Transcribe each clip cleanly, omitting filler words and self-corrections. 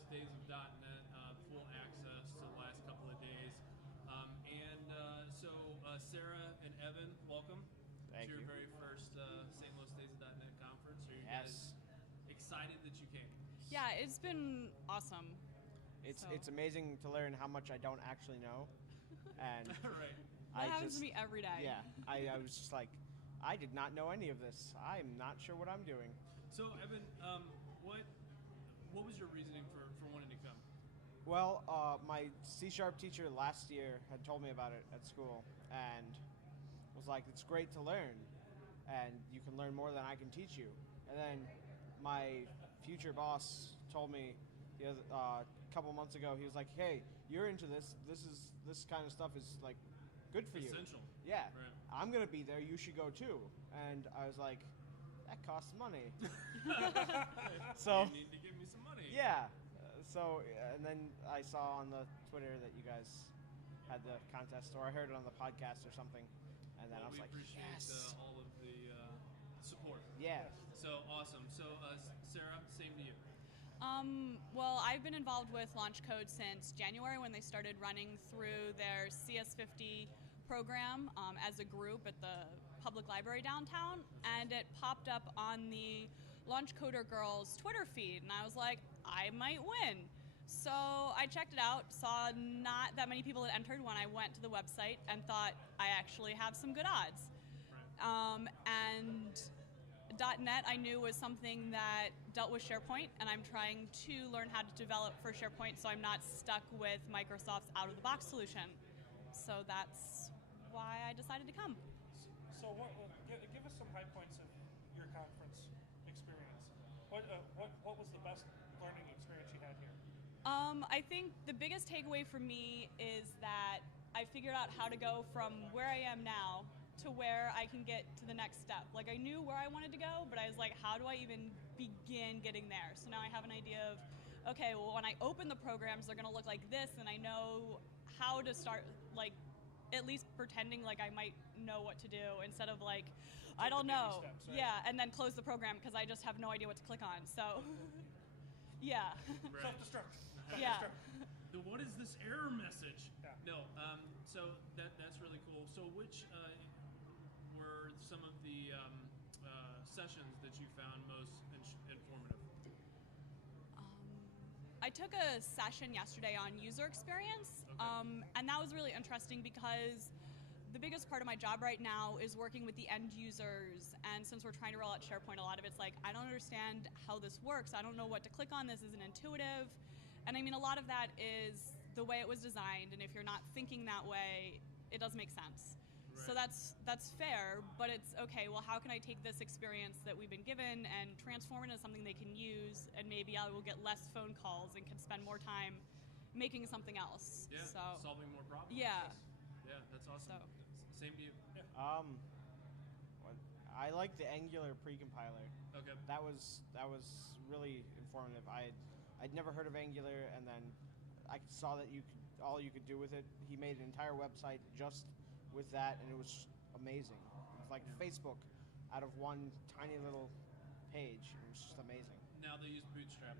Sameless Days of .NET, full access to the last couple of days. So Sarah and Evan, welcome Thank to your you. very first Sameless Days of .NET conference. Are you Yes. guys excited that you came? Yeah, it's been awesome. It's amazing to learn how much I don't actually know, and Right. That happens to me every day. Yeah, I was just like, I did not know any of this. I'm not sure what I'm doing. So Evan, what was your reasoning for wanting to come? Well, my C# teacher last year had told me about it at school, and was like, it's great to learn, and you can learn more than I can teach you. And then my future boss told me a couple months ago, he was like, hey, you're into this. This kind of stuff is like good for you. Essential. Yeah. Right. I'm going to be there. You should go too. And I was like, that costs money. So You need to give me some money. yeah. And then I saw on the Twitter that you guys had the contest, or I heard it on the podcast or something. And then Well, I was we like, appreciate yes. all of the support. Yeah. So awesome. So Sarah, same to you. Well, I've been involved with Launch Code since January when they started running through their CS50 program as a group at the public library downtown, and it popped up on the Launch Coder Girls Twitter feed, and I was like, I might win. So I checked it out, saw not that many people had entered when I went to the website, and thought I actually have some good odds. And .NET I knew was something that dealt with SharePoint, and I'm trying to learn how to develop for SharePoint so I'm not stuck with Microsoft's out-of-the-box solution. So that's why I decided to come. So give us some high points of your conference experience. What was the best learning experience you had here? I think the biggest takeaway for me is that I figured out how to go from where I am now to where I can get to the next step. Like, I knew where I wanted to go, but I was like, how do I even begin getting there? So now I have an idea of, okay, well, when I open the programs, they're going to look like this, and I know how to start, like, at least pretending like I might know what to do instead of like, I don't know. Steps, right? Yeah, and then close the program because I just have no idea what to click on. So, yeah. Right. Self-destruct. Yeah. What is this error message? Yeah. No. So that's really cool. So which were some of the sessions that you found most informative? I took a session yesterday on user experience, Okay. and that was really interesting because the biggest part of my job right now is working with the end users, and since we're trying to roll out SharePoint, a lot of it's like, I don't understand how this works, I don't know what to click on, this isn't intuitive, and I mean, a lot of that is the way it was designed, and if you're not thinking that way, it doesn't make sense. Right. So that's fair, but it's okay, well, how can I take this experience that we've been given and transform it into something they can use, and maybe I will get less phone calls and can spend more time making something else. Yeah. So, Solving more problems. yeah. Yeah, that's awesome. Same to you. I like the Angular precompiler. Okay. That was really informative. I'd never heard of Angular, and then I saw that all you could do with it. He made an entire website just with that, and it was amazing. It was like Facebook out of one tiny little page. It was just amazing. Now they use Bootstrap.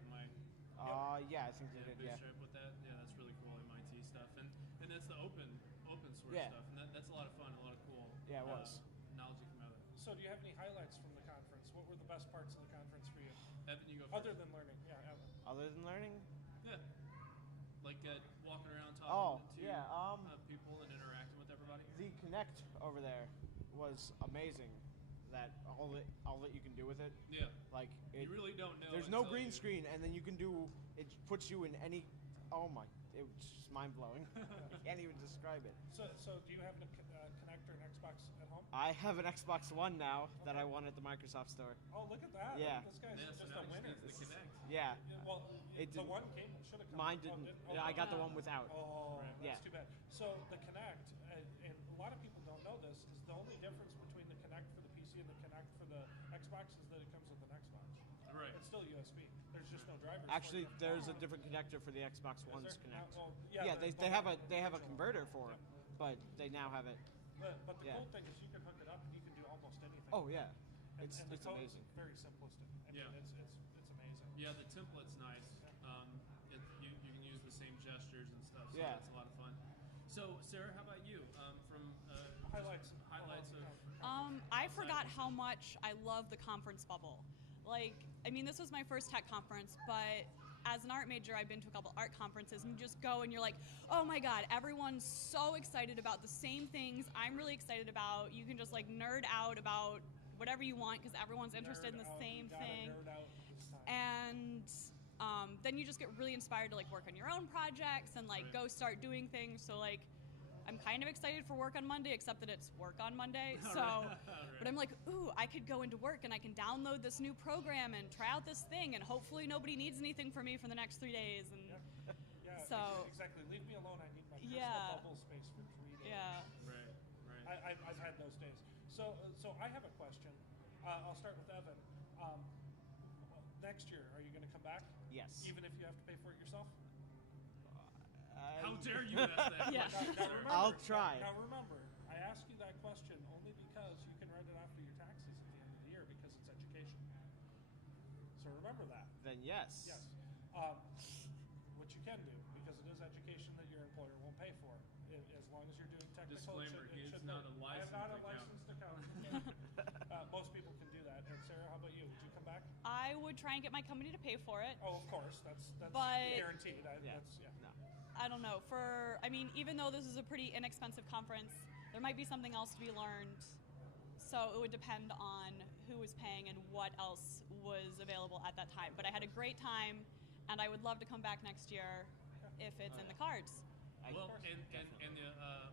Yeah, I think they did. Yeah. Bootstrap with that. Yeah, that's really cool. MIT stuff, and that's the open source Yeah. stuff, and that's a lot of fun, a lot of cool. Yeah, it was. Knowledge that came out of it. So do you have any highlights from the conference? What were the best parts of the conference for you? Evan, you go first. Other than learning, yeah, Evan. Other than learning, Yeah. Like walking around talking to yeah, people and interacting with everybody. the Connect over there was amazing. That all that you can do with it. Yeah. Like You really don't know. There's no until green you- screen, and then you can do it. Puts you in any. Oh my! It was just mind blowing. I can't even describe it. So do you have a Connect or an Xbox at home? I have an Xbox One now that I won at the Microsoft Store. Oh, look at that! Yeah. This guy's Yeah, so just now a he just winner. gets the Connect. Yeah, Yeah, well, It the didn't- one should have come. mine didn't. Yeah, I got the one without. Oh, that's Yeah. too bad. So the Connect, and a lot of people don't know this, is the only difference between the Connect for the PC and the Connect for the Xbox is that it comes with an Xbox. Right. It's still USB. There's just no drivers. Actually, for it. there's a different connector for the Xbox One's there? Connect. Well, yeah, yeah, they have a converter for it, but they now have it. But the Yeah. cool thing is you can hook it up and you can do almost anything. Oh yeah, and it's the code amazing. is very simplistic. I mean, Yeah. it's amazing. Yeah, the template's nice. you can use the same gestures and stuff. So Yeah. it's a lot of fun. So Sarah, how about you? From Highlights. highlights of. I forgot how much I love the conference bubble. Like, I mean, this was my first tech conference, but as an art major, I've been to a couple art conferences, and you just go and you're like, oh my god, everyone's so excited about the same things I'm really excited about. You can just like nerd out about whatever you want because everyone's interested in the same thing. Nerd out this time. And then you just get really inspired to like work on your own projects and like Right. go start doing things. So like, I'm kind of excited for work on Monday, except that it's work on Monday. So, but I'm like, ooh, I could go into work and I can download this new program and try out this thing, and hopefully nobody needs anything from me for the next 3 days. And Yeah, so exactly. Leave me alone. I need my personal Yeah. bubble space for 3 days. yeah, Right. I've had those days. So I have a question. I'll start with Evan. Next year, are you going to come back? Yes. Even if you have to pay for it yourself? How dare you ask that Yeah. question, Now sir? remember, I'll try. Now remember, I asked you that question only because you can write it off for your taxes at the end of the year because it's education. So remember that. Then yes. Yes. What you can do, because it is education that your employer won't pay for, as long as you're doing technical. Disclaimer, it he is should not be. a I am not a licensed licensed accountant. Most people can do that. And Sarah, how about you? Would you come back? I would try and get my company to pay for it. Oh, of course. That's But- guaranteed. Yeah. Yeah. No. I don't know. I mean, even though this is a pretty inexpensive conference, there might be something else to be learned. So it would depend on who was paying and what else was available at that time. But I had a great time, and I would love to come back next year if it's in the cards. Well, Definitely. and the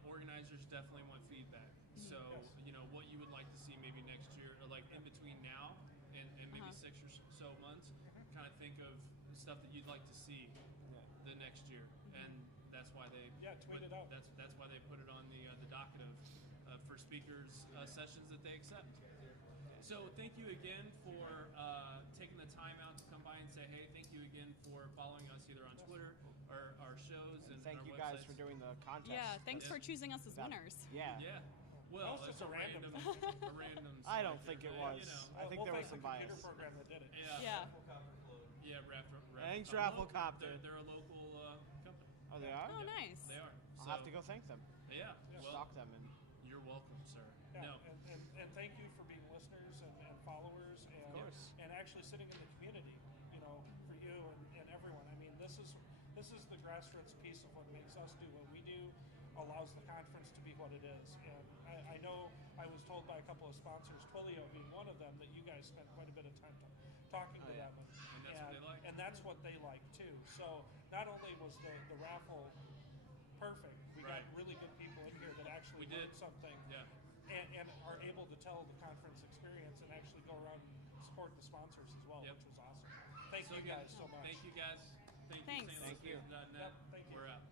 organizers definitely want feedback. So, Yes. what you would like to see maybe next year, or like in between now and maybe 6 or so months, kind of think of stuff that you'd like to see the next year. And that's why they tweet it out. That's why they put it on the docket of for speakers sessions that they accept. So thank you again for taking the time out to come by and say, hey, thank you again for following us either on Twitter or our shows and Thank our you guys websites. for doing the contest. Yeah, thanks Yeah. for choosing us as That- winners. Yeah. Yeah. Well, That was it's just a a random random, a random. I don't selection, think it but, was. You know, I think we'll there was thank some the computer bias. program that did it. Yeah. Thanks, Raffle Rafflecopter. They're a local company. Oh, they are? Oh, Yep, nice. They are. I'll have to go thank them. Yeah. Well, Stalk them and you're welcome, sir. Yeah, No. and thank you for being listeners and followers and course. and actually sitting in the community, for you and everyone. I mean, this is the grassroots piece of what makes us do what we do, allows the conference to be what it is. And I know I was told by a couple of sponsors, Twilio being one of them, that you guys spent quite a bit of time talking to yeah. them. And that's what they like. And that's what they like too. So not only was the raffle perfect, we Right. got really good people in here that actually We did. learned something Yeah. and are able to tell the conference experience and actually go around and support the sponsors as well, Yep. which was awesome. Thank So you good. guys so much. Thank you guys. Thanks. Thank you. Yep, thank you. We're out.